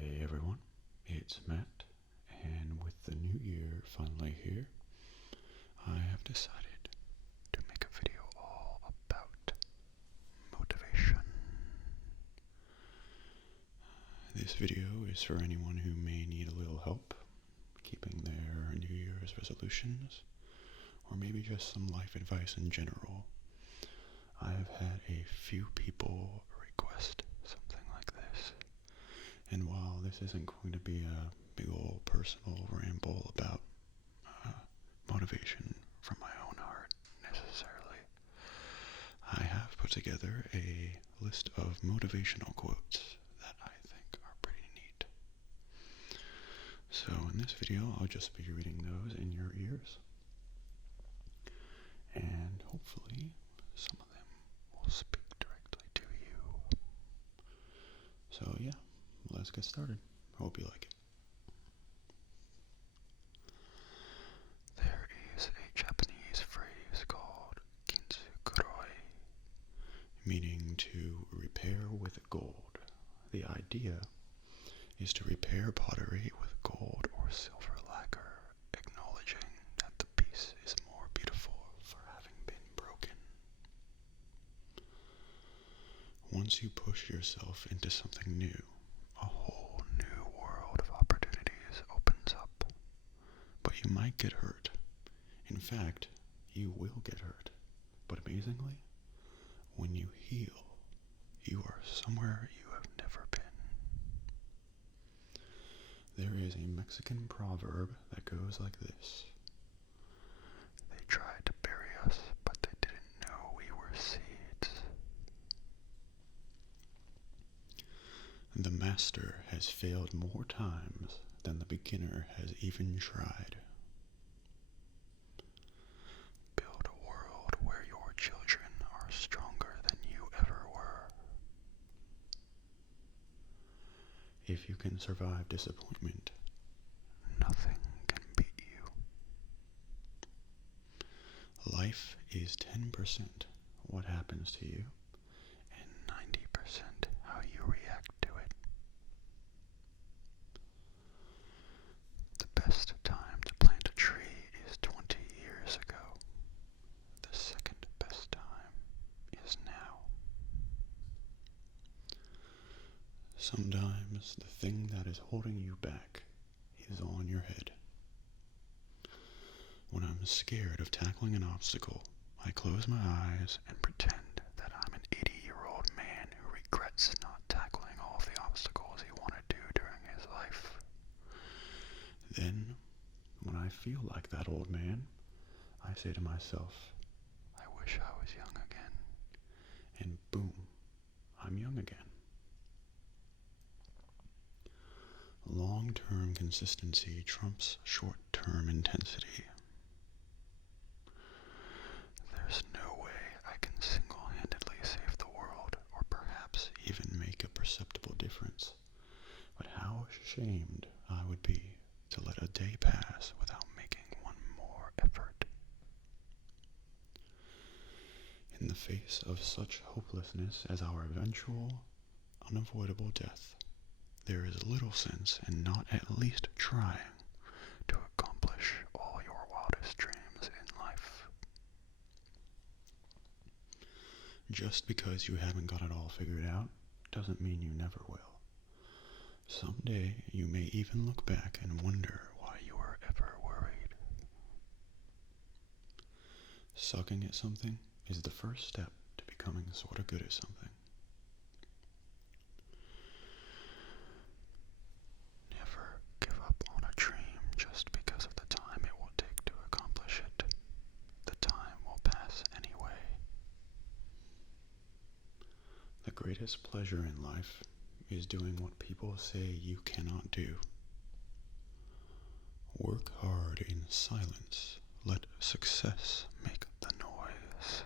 Hey everyone, it's Matt, and with the new year finally here, I have decided to make a video all about motivation. This video is for anyone who may need a little help keeping their New Year's resolutions, or maybe just some life advice in general. I have had a few people request something like this. And while this isn't going to be a big old personal ramble about motivation from my own heart necessarily, I have put together a list of motivational quotes that I think are pretty neat. So in this video, I'll just be reading those in your ears. And hopefully some of them will speak directly to you. So yeah. Let's get started. Hope you like it. There is a Japanese phrase called kintsukuroi, meaning to repair with gold. The idea is to repair pottery with gold or silver lacquer, acknowledging that the piece is more beautiful for having been broken. Once you push yourself into something new, a whole new world of opportunities opens up. But you might get hurt. In fact, you will get hurt. But amazingly, when you heal, you are somewhere you have never been. There is a Mexican proverb that goes like this. They tried to bury us, but they didn't know we were seeds. The master has failed more times than the beginner has even tried. Build a world where your children are stronger than you ever were. If you can survive disappointment, nothing can beat you. Life is 10% what happens to you, and 90% how you react to it. The best time to plant a tree is 20 years ago. The second best time is now. Sometimes the thing that is holding you back is on your head. When I'm scared of tackling an obstacle, I close my eyes and pretend that I'm an 80-year-old man who regrets not tackling all the obstacles he wanted to during his life. Then, when I feel like that old man, I say to myself, I wish I was young again. And boom, I'm young again. Long-term consistency trumps short-term intensity. There's no way I can single-handedly save the world, or perhaps even make a perceptible difference. But how ashamed I would be to let a day pass without making one more effort. In the face of such hopelessness as our eventual, unavoidable death, there is little sense in not at least trying to accomplish all your wildest dreams in life. Just because you haven't got it all figured out doesn't mean you never will. Someday you may even look back and wonder why you were ever worried. Sucking at something is the first step to becoming sort of good at something. Never give up on a dream just because of the time it will take to accomplish it. The time will pass anyway. The greatest pleasure in life is doing what people say you cannot do. Work hard in silence. Let success make the noise.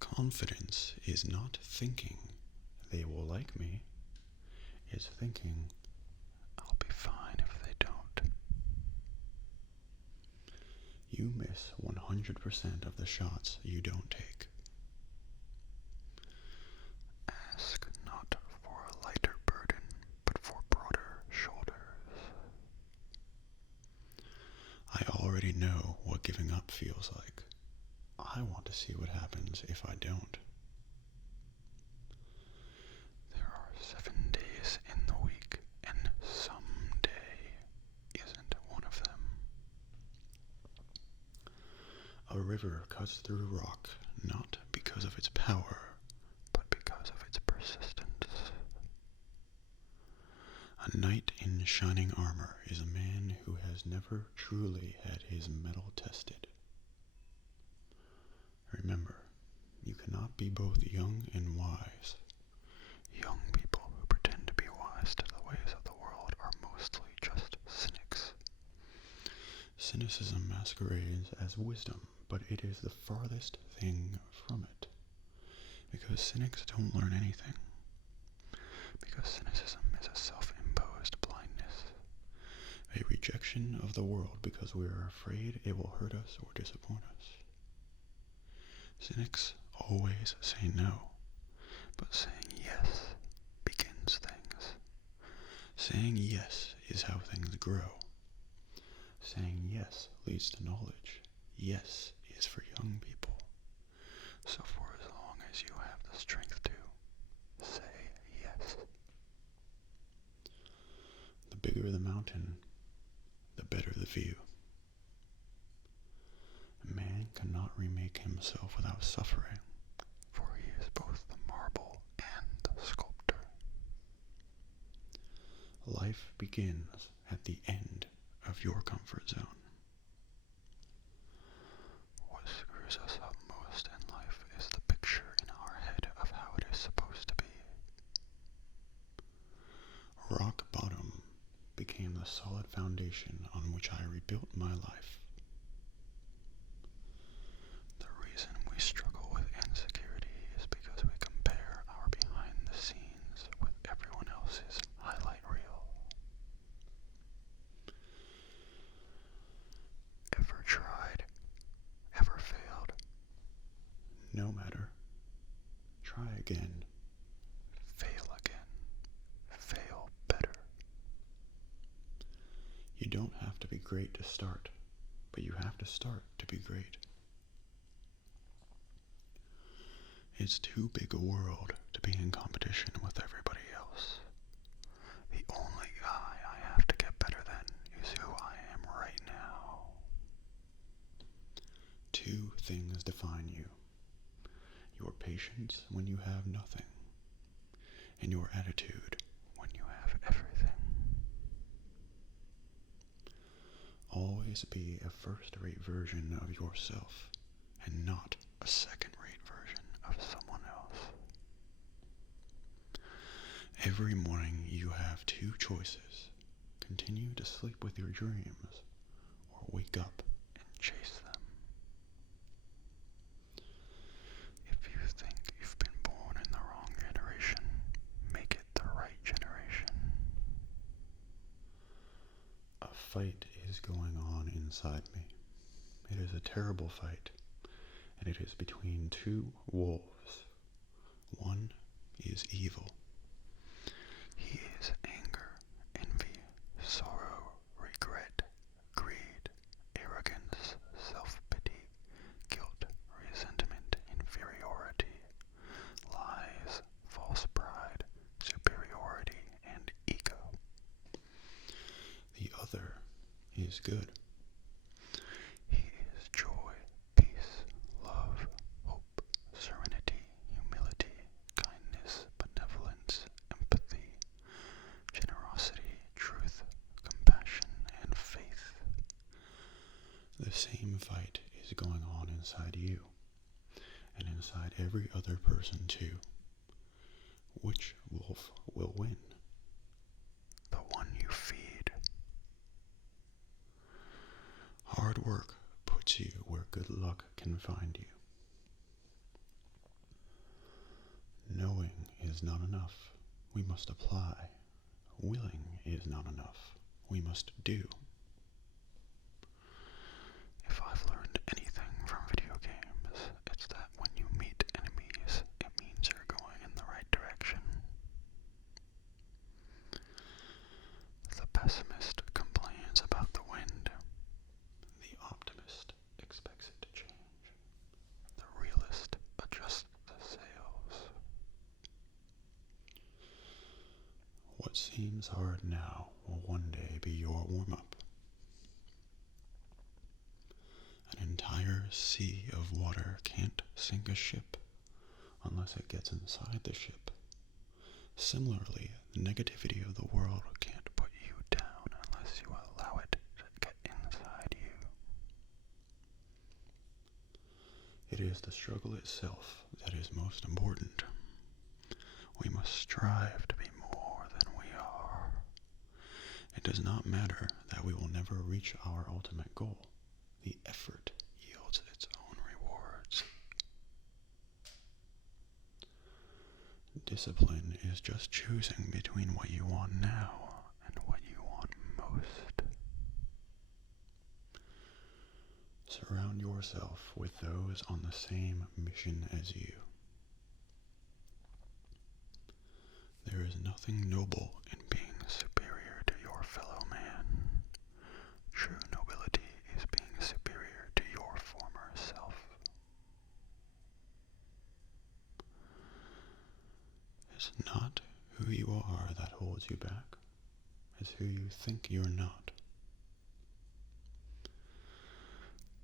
Confidence is not thinking, they will like me. It's thinking, I'll be fine if they don't. You miss 100% of the shots you don't take. Ask not for a lighter burden. feels like. I want to see what happens if I don't. There are 7 days in the week, and some day isn't one of them. A river cuts through rock, not because of its power, But because of its persistence. A knight in shining armor is a man who has never truly had his mettle tested. Remember, you cannot be both young and wise. Young people who pretend to be wise to the ways of the world are mostly just cynics. Cynicism masquerades as wisdom, but it is the farthest thing from it. Because cynics don't learn anything. Because cynicism is a self-imposed blindness. A rejection of the world because we are afraid it will hurt us or disappoint us. Cynics always say no. But saying yes begins things. Saying yes is how things grow. Saying yes leads to knowledge. Yes is for young people. So for as long as you have the strength to say yes. The bigger the mountain, the better the view. Man cannot remake himself without suffering. For he is both the marble and the sculptor. Life begins at the end of your comfort zone. What screws us up most in life is the picture in our head of how it is supposed to be. Rock bottom became the solid foundation on which I rebuilt my life. The reason we struggle with insecurity is because we compare our behind the scenes with everyone else's highlight reel. Ever tried? Ever failed? No matter. Try again. Fail again. Fail better. You don't have to be great to start, but you have to start to be great. It's too big a world to be in competition with everybody else. The only guy I have to get better than is who I am right now. 2 things define you. Your patience when you have nothing, and your attitude when you have everything. Always be a first-rate version of yourself, and not a second-rate version of someone else. Every morning you have 2 choices. Continue to sleep with your dreams, or wake up and chase them. If you think you've been born in the wrong generation, make it the right generation. A fight is going on inside me. It is a terrible fight, and it is between 2 wolves. One is evil. He is anger, envy, sorrow, regret, greed, arrogance, self-pity, guilt, resentment, inferiority, lies, false pride, superiority, and ego. The other is good. He is joy, peace, love, hope, serenity, humility, kindness, benevolence, empathy, generosity, truth, compassion, and faith. The same fight is going on inside you, and inside every other person too. Which wolf will win? The one you feed. Hard work puts you where good luck can find you. Knowing is not enough. We must apply. Willing is not enough. We must do. If I've learned anything from video games, it's that when you meet enemies, it means you're going in the right direction. The pessimist complains about the wind. The optimist expects it What seems hard now will one day be your warm-up. An entire sea of water can't sink a ship unless it gets inside the ship. Similarly, the negativity of the world can't put you down unless you allow it to get inside you. It is the struggle itself that is most important. We must strive to be more than we are. It does not matter that we will never reach our ultimate goal. The effort yields its own rewards. Discipline is just choosing between what you want now and what you want most. Surround yourself with those on the same mission as you. There is nothing noble in being superior to your fellow man. True nobility is being superior to your former self. It's not who you are that holds you back. It's who you think you're not.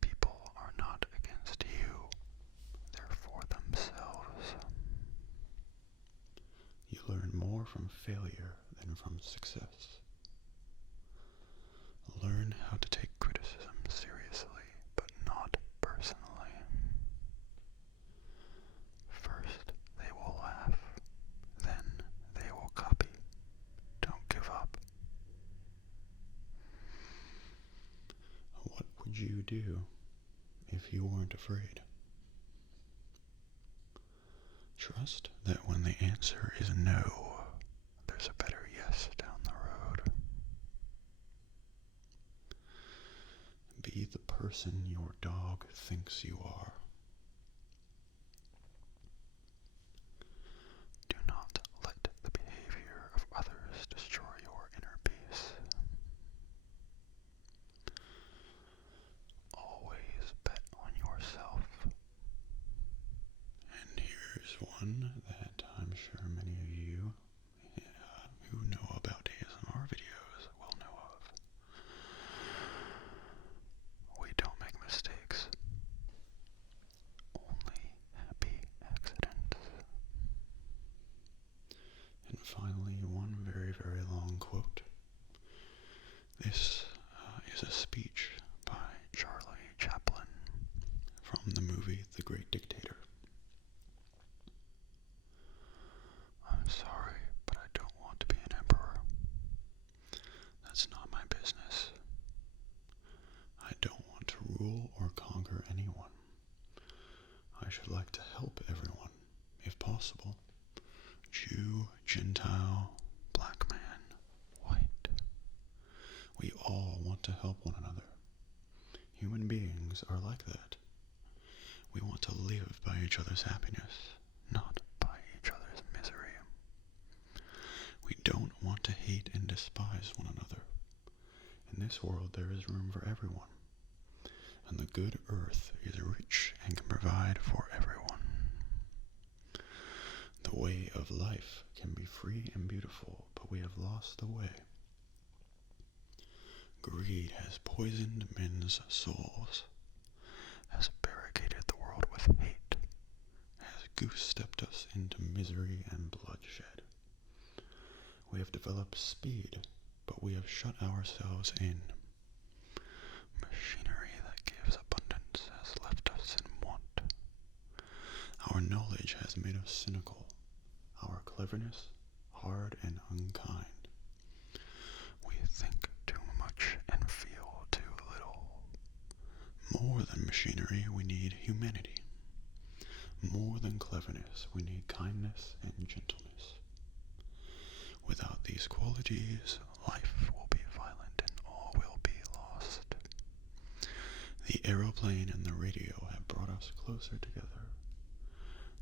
People are not against you. They're for themselves. You learn more from failure than from success. Learn how to take criticism seriously, but not personally. First, they will laugh. Then, they will copy. Don't give up. What would you do if you weren't afraid? Trust that when the answer is no, there's a better yes down the road. Be the person your dog thinks you are. Do not let the behavior of others destroy your inner peace. Always bet on yourself. And here's one that I'm sure many of you who know about ASMR videos will know of. We don't make mistakes. Only happy accidents. And finally, one very, very long quote. This is a speech by Charlie Chaplin from the movie The Great Dictator. I'm sorry, but I don't want to be an emperor. That's not my business. I don't want to rule or conquer anyone. I should like to help everyone, if possible. Jew, Gentile, black man, white. We all want to help one another. Human beings are like that. We want to live by each other's happiness, not by each other's misery. We don't want to hate and despise one another. In this world there is room for everyone, and the good earth is rich and can provide for everyone. The way of life can be free and beautiful, but we have lost the way. Greed has poisoned men's souls, has barricaded the world with hate, has goose-stepped us into misery and bloodshed. We have developed speed, but we have shut ourselves in. Machinery that gives abundance has left us in want. Our knowledge has made us cynical, our cleverness hard and unkind. We think too much and feel too little. More than machinery, we need humanity. More than cleverness, we need kindness and gentleness. Without these qualities, life will be violent and all will be lost. The aeroplane and the radio have brought us closer together.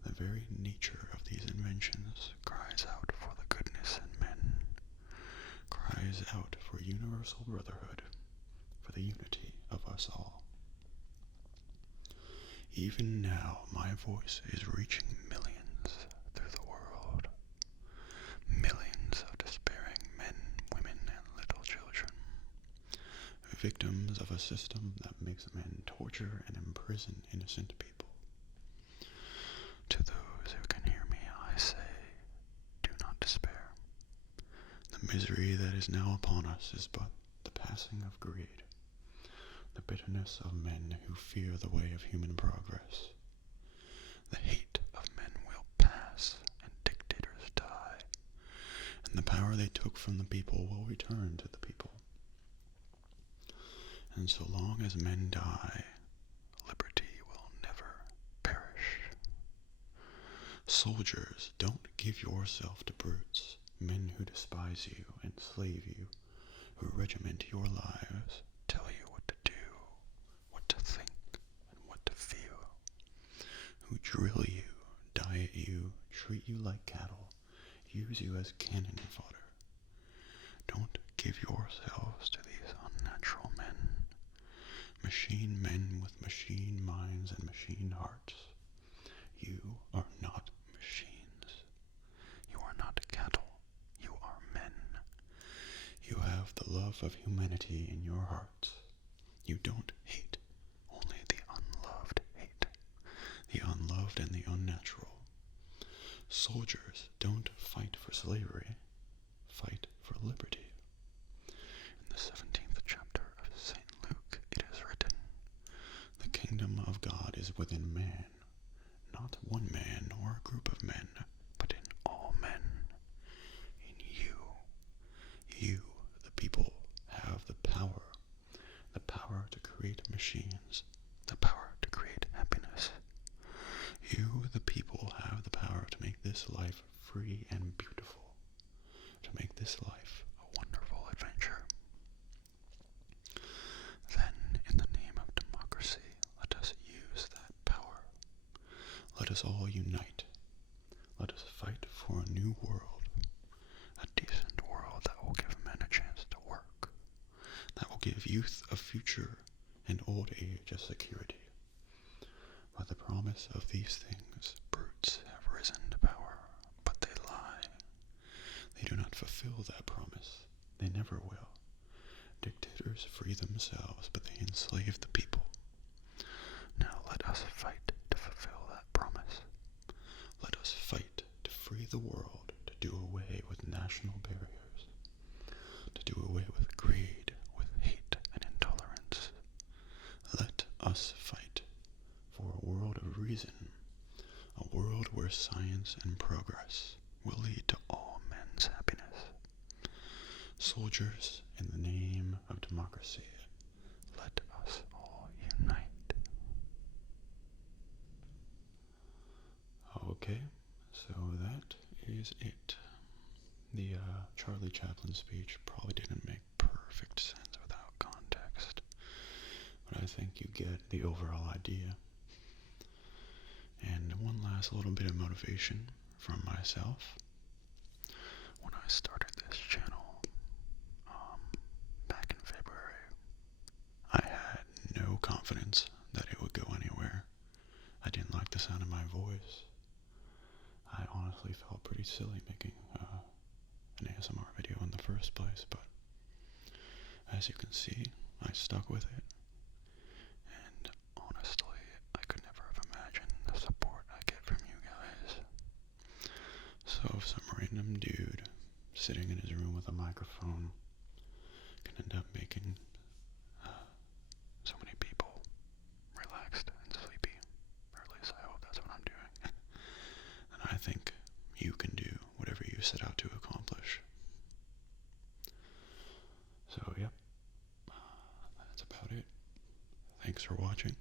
The very nature of these inventions cries out for the goodness in men, cries out for universal brotherhood, for the unity of us all. Even now, my voice is reaching millions through the world. Millions of despairing victims of a system that makes men torture and imprison innocent people. To those who can hear me, I say, do not despair. The misery that is now upon us is but the passing of greed, the bitterness of men who fear the way of human progress. The hate of men will pass, and dictators die, and the power they took from the people will return to the people. And so long as men die, liberty will never perish. Soldiers, don't give yourself to brutes, men who despise you, enslave you, who regiment your lives, tell you what to do, what to think, and what to feel, who drill you, diet you, treat you like cattle, use you as cannon fodder. Don't give yourselves to these unnatural men, machine men with machine minds and machine hearts. You are not machines. You are not cattle. You are men. You have the love of humanity in your hearts. You don't hate. Only the unloved hate. The unloved and the unnatural. Soldiers, don't fight for slavery. Fight for liberty. In the 17th chapter of St. Luke, it is written, the kingdom of God is within man, not one man or a group of men, but in all men. In you. You, the people, have the power to create machines, the power to create happiness. You, the people, have the power to make this life free and beautiful, to make this life a wonderful adventure. Then, in the name of democracy, let us use that power. Let us all unite. Let us fight for a new world. A decent world that will give men a chance to work. That will give youth a future and old age a security. By the promise of these things, brutes have risen to power, but they lie. They do not fulfill that promise. They never will. Dictators free themselves, but they enslave the people. Now let us fight to fulfill that promise. Let us fight to free the world, to do away with national barriers, to do away with greed, with hate and intolerance. Let us fight for a world of reason, a world where science and progress will lead to all men's happiness. Soldiers, in the name of democracy, let us all unite. Okay, so that is it. The Charlie Chaplin speech probably didn't make perfect sense without context, but I think you get the overall idea. And one last little bit of motivation from myself. When I started this channel, back in February, I had no confidence that it would go anywhere. I didn't like the sound of my voice. I honestly felt pretty silly making an ASMR video in the first place, but as you can see, I stuck with it. And honestly, I could never have imagined the support I get from you guys. So if some random dude sitting in his room with a microphone can end up making so many people relaxed and sleepy, or at least I hope that's what I'm doing, then I think you can do whatever you set out to accomplish. So yep, that's about it. Thanks for watching.